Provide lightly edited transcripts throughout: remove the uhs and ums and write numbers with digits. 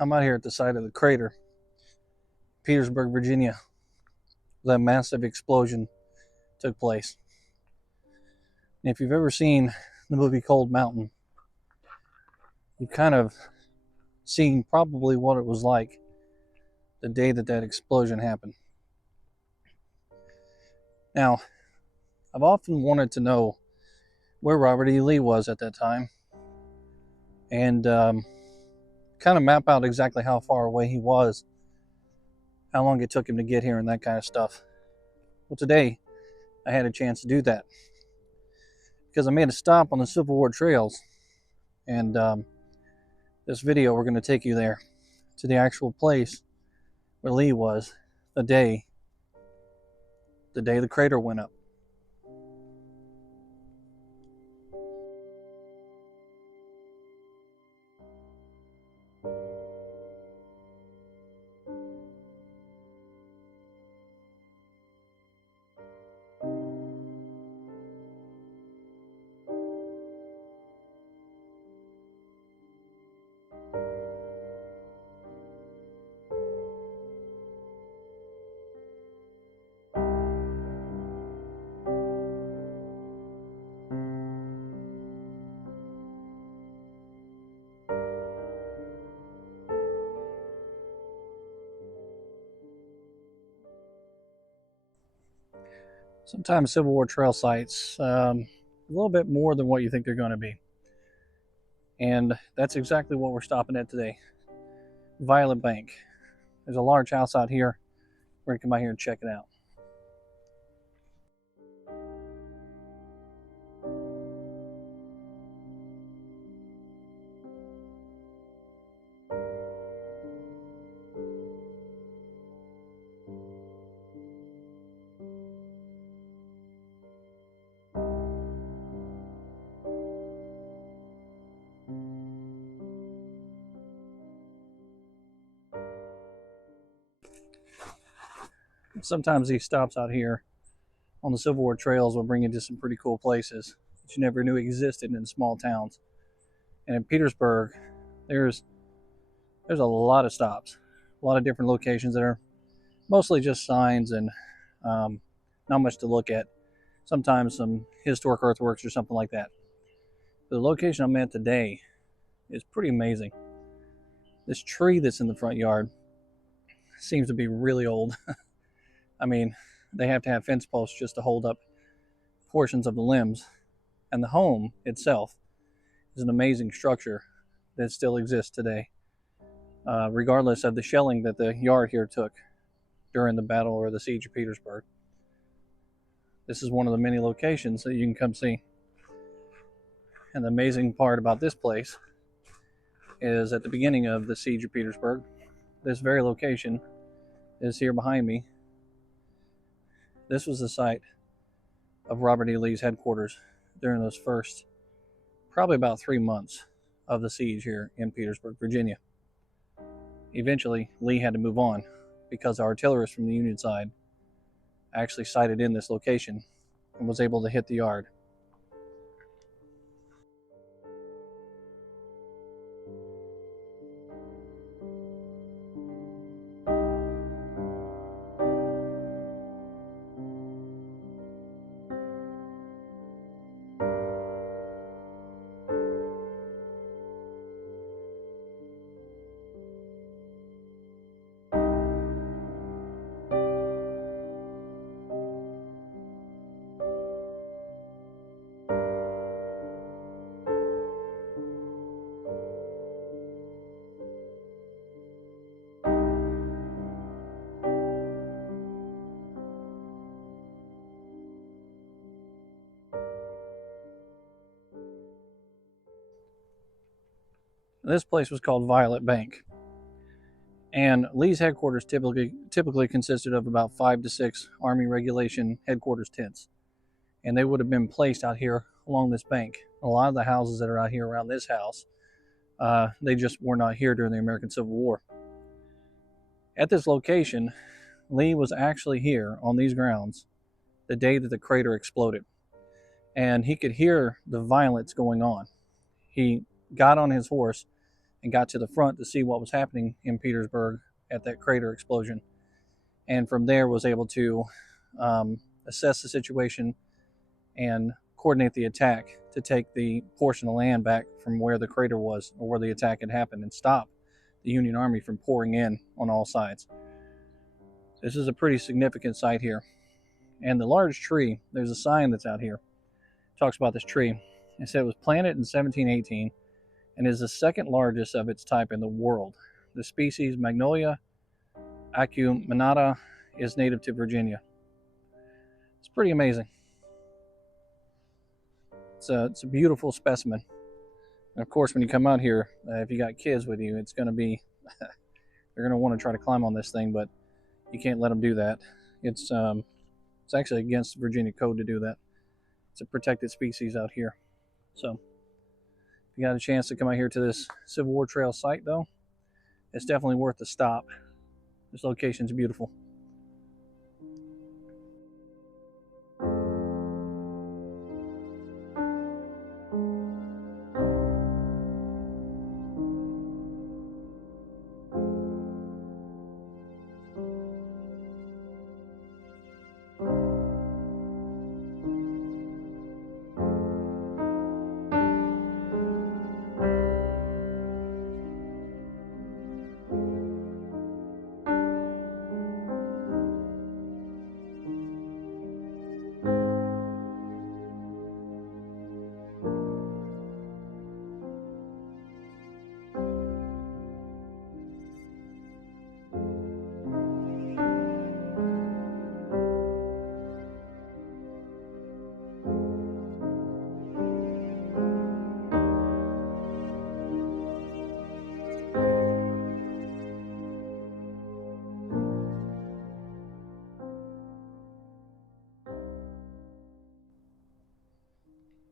I'm out here at the site of the crater, Petersburg, Virginia. That massive explosion took place. And if you've ever seen the movie Cold Mountain, you've kind of seen probably what it was like the day that explosion happened. Now, I've often wanted to know where Robert E. Lee was at that time and kind of map out exactly how far away he was, how long it took him to get here, and that kind of stuff. Well, today I had a chance to do that because I made a stop on the Civil War trails, and this video we're going to take you there to the actual place where Lee was the day the crater went up. Sometimes Civil War trail sites a little bit more than what you think they're going to be, and that's exactly what we're stopping at today. Violet Bank. There's a large house out here. We're going to come out here and check it out. Sometimes these stops out here on the Civil War trails will bring you to some pretty cool places that you never knew existed in small towns. And in Petersburg, there's a lot of stops, a lot of different locations that are mostly just signs and not much to look at. Sometimes some historic earthworks or something like that. The location I'm at today is pretty amazing. This tree that's in the front yard seems to be really old. I mean, they have to have fence posts just to hold up portions of the limbs. And the home itself is an amazing structure that still exists today, regardless of the shelling that the yard here took during the battle or the siege of Petersburg. This is one of the many locations that you can come see. And the amazing part about this place is at the beginning of the siege of Petersburg, this very location is here behind me. This was the site of Robert E. Lee's headquarters during those first probably about 3 months of the siege here in Petersburg, Virginia. Eventually, Lee had to move on because the artillerists from the Union side actually sighted in this location and was able to hit the yard. This place was called Violet Bank. And Lee's headquarters typically consisted of about 5 to 6 Army regulation headquarters tents. And they would have been placed out here along this bank. A lot of the houses that are out here around this house, they just were not here during the American Civil War. At this location, Lee was actually here on these grounds the day that the crater exploded. And he could hear the violence going on. He got on his horse and got to the front to see what was happening in Petersburg at that crater explosion. And from there was able to assess the situation and coordinate the attack to take the portion of land back from where the crater was, or where the attack had happened, and stop the Union Army from pouring in on all sides. This is a pretty significant site here. And the large tree, there's a sign that's out here, talks about this tree. It said it was planted in 1718 and is the second largest of its type in the world. The species Magnolia acuminata is native to Virginia. It's pretty amazing. It's a beautiful specimen. And of course, when you come out here, if you got kids with you, it's going to be, they're going to want to try to climb on this thing, but you can't let them do that. It's actually against Virginia code to do that. It's a protected species out here. So if you got a chance to come out here to this Civil War Trail site, though, it's definitely worth the stop. This location's beautiful.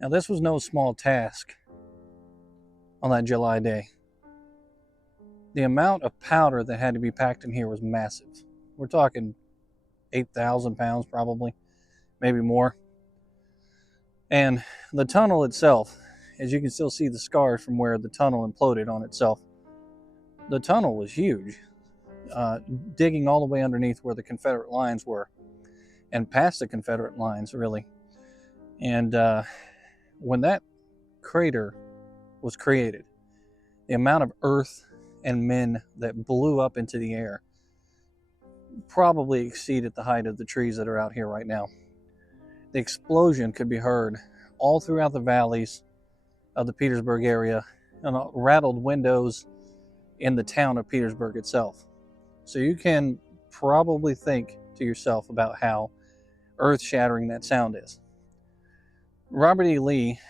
Now, this was no small task on that July day. The amount of powder that had to be packed in here was massive. We're talking 8,000 pounds probably, maybe more. And the tunnel itself, as you can still see the scars from where the tunnel imploded on itself, the tunnel was huge, digging all the way underneath where the Confederate lines were, and past the Confederate lines, really. And when that crater was created, the amount of earth and men that blew up into the air probably exceeded the height of the trees that are out here right now. The explosion could be heard all throughout the valleys of the Petersburg area and rattled windows in the town of Petersburg itself. So you can probably think to yourself about how earth-shattering that sound is. Robert E. Lee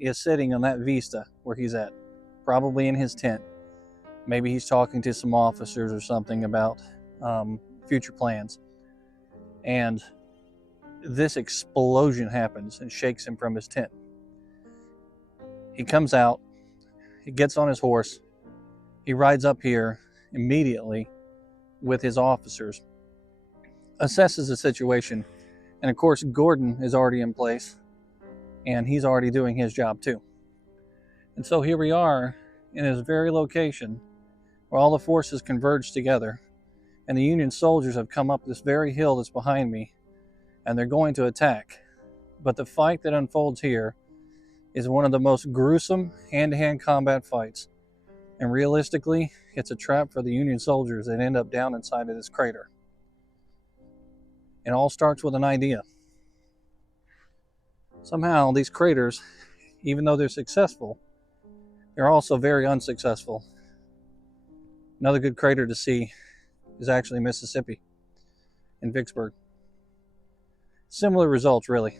is sitting on that vista where he's at, probably in his tent. Maybe he's talking to some officers or something about future plans. And this explosion happens and shakes him from his tent. He comes out, he gets on his horse, he rides up here immediately with his officers, assesses the situation, and of course Gordon is already in place, and he's already doing his job too. And so here we are in this very location where all the forces converge together, and the Union soldiers have come up this very hill that's behind me, and they're going to attack. But the fight that unfolds here is one of the most gruesome hand-to-hand combat fights. And realistically, it's a trap for the Union soldiers that end up down inside of this crater. It all starts with an idea. Somehow, these craters, even though they're successful, they're also very unsuccessful. Another good crater to see is actually Mississippi, in Vicksburg. Similar results, really.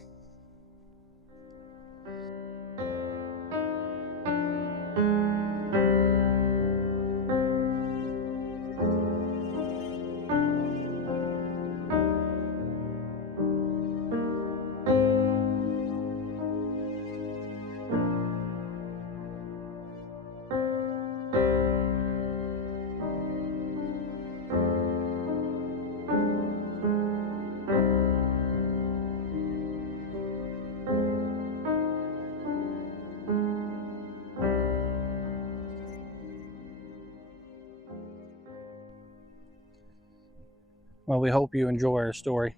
Well, we hope you enjoy our story,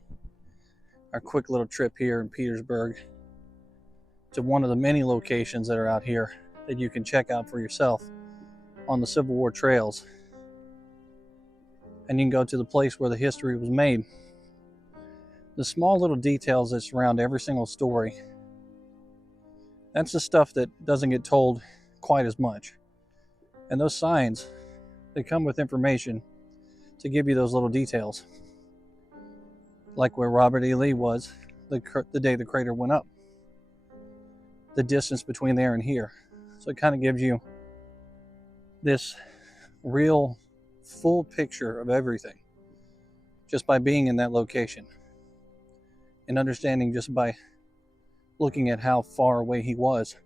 our quick little trip here in Petersburg to one of the many locations that are out here that you can check out for yourself on the Civil War trails. And you can go to the place where the history was made. The small little details that surround every single story, that's the stuff that doesn't get told quite as much. And those signs, they come with information to give you those little details. Like where Robert E. Lee was the day the crater went up. The distance between there and here. So it kind of gives you this real full picture of everything just by being in that location. And understanding just by looking at how far away he was.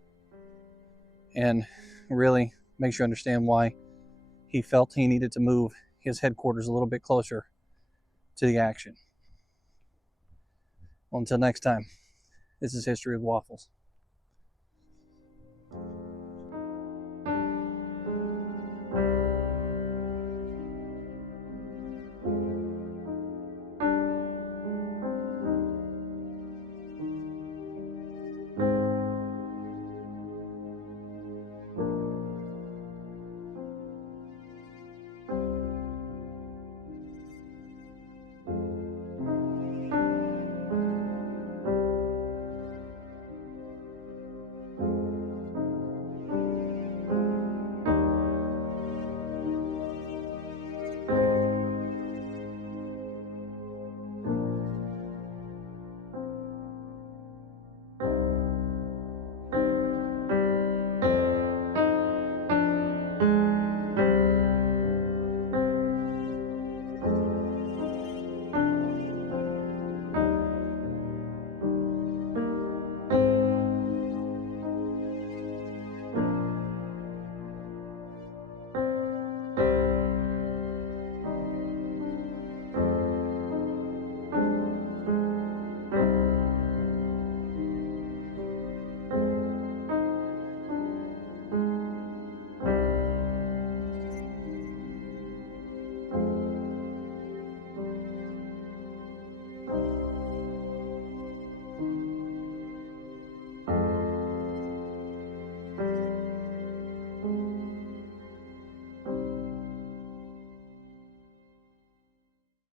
And really makes you understand why he felt he needed to move his headquarters a little bit closer to the action. Well, until next time, this is History with Waffles.